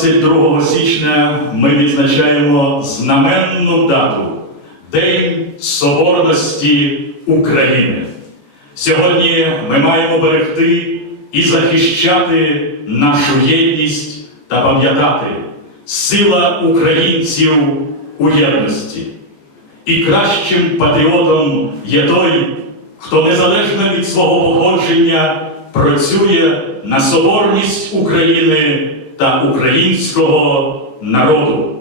Шановне панство, 22 січня ми відзначаємо знаменну дату День Соборності України. Сьогодні ми маємо берегти і захищати нашу єдність та пам'ятати сила українців у єдності. І кращим патріотом є той, хто незалежно від свого походження працює на соборність України та українського народу.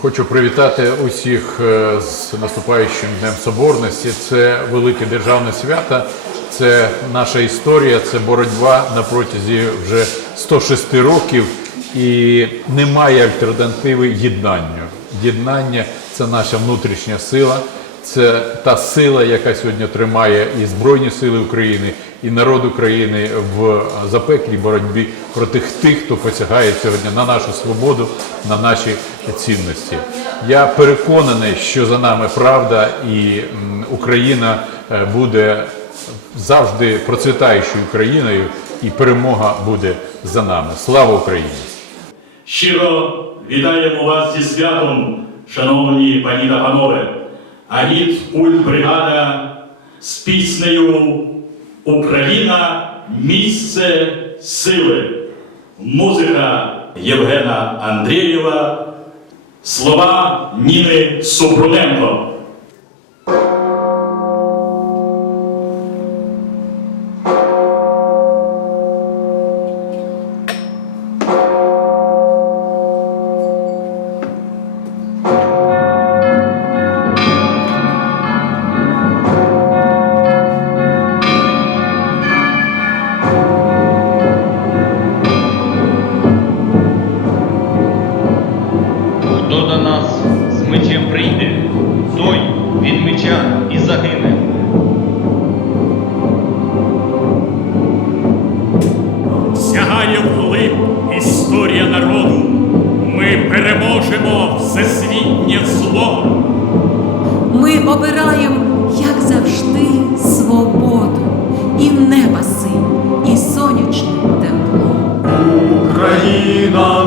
Хочу привітати усіх е, з наступаючим Днем Соборності. Це велике державне свято, це наша історія, це боротьба на протязі вже 106 років, і немає альтернативи єднанню. Єднання це наша внутрішня сила, це та сила, яка сьогодні тримає і Збройні Сили України, і народ України в запеклій боротьбі проти тих, хто посягає сьогодні на нашу свободу, на наші цінності. Я переконаний, що за нами правда, і Україна е, буде завжди процвітаючою країною, і перемога буде за нами. Слава Україні! Щиро вітаємо вас зі святом, шановні пані та панове. Агіт бригада з піснею Україна місце сили. Музика Євгена Андрієва, слова Ніни Супруненко. Нас з мечем прийде, той від меча і загине. Сягає вглиб історія народу. Ми переможемо всесвітнє зло. Ми обираємо, як завжди, свободу, і неба синь, і сонячне тепло. Україна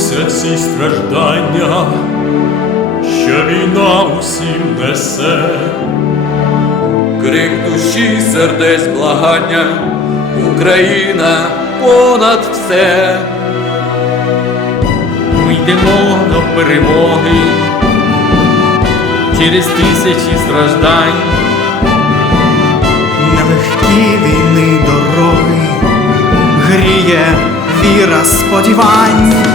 минуться ці страждання, що війна усім несе. Крик душі, сердець благання, Україна понад все. Ми йдемо до перемоги через тисячі страждань. Нелегкі війни дороги, гріє віра сподівань.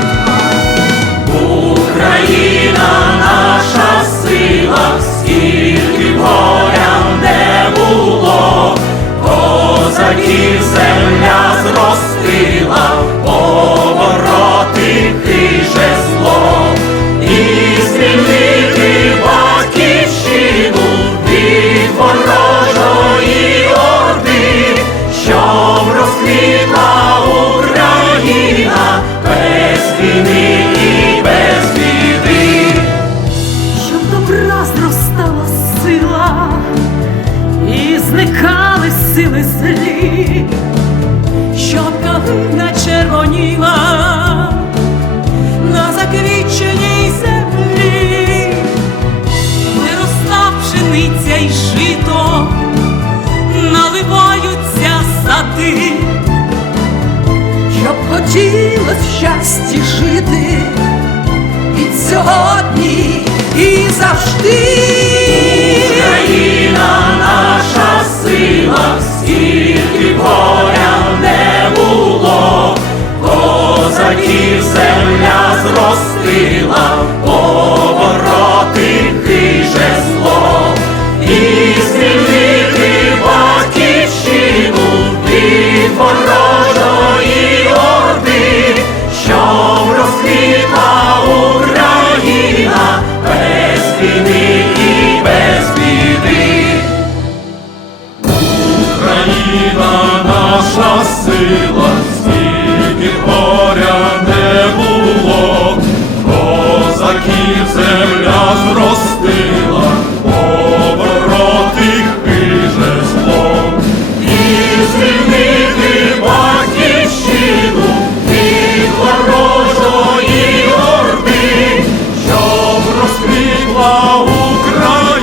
Україна хотілося в щасті жити. І сьогодні, і завжди. Україна наша сила, скільки б горя не було, козаків земля зросла. Слава Україні!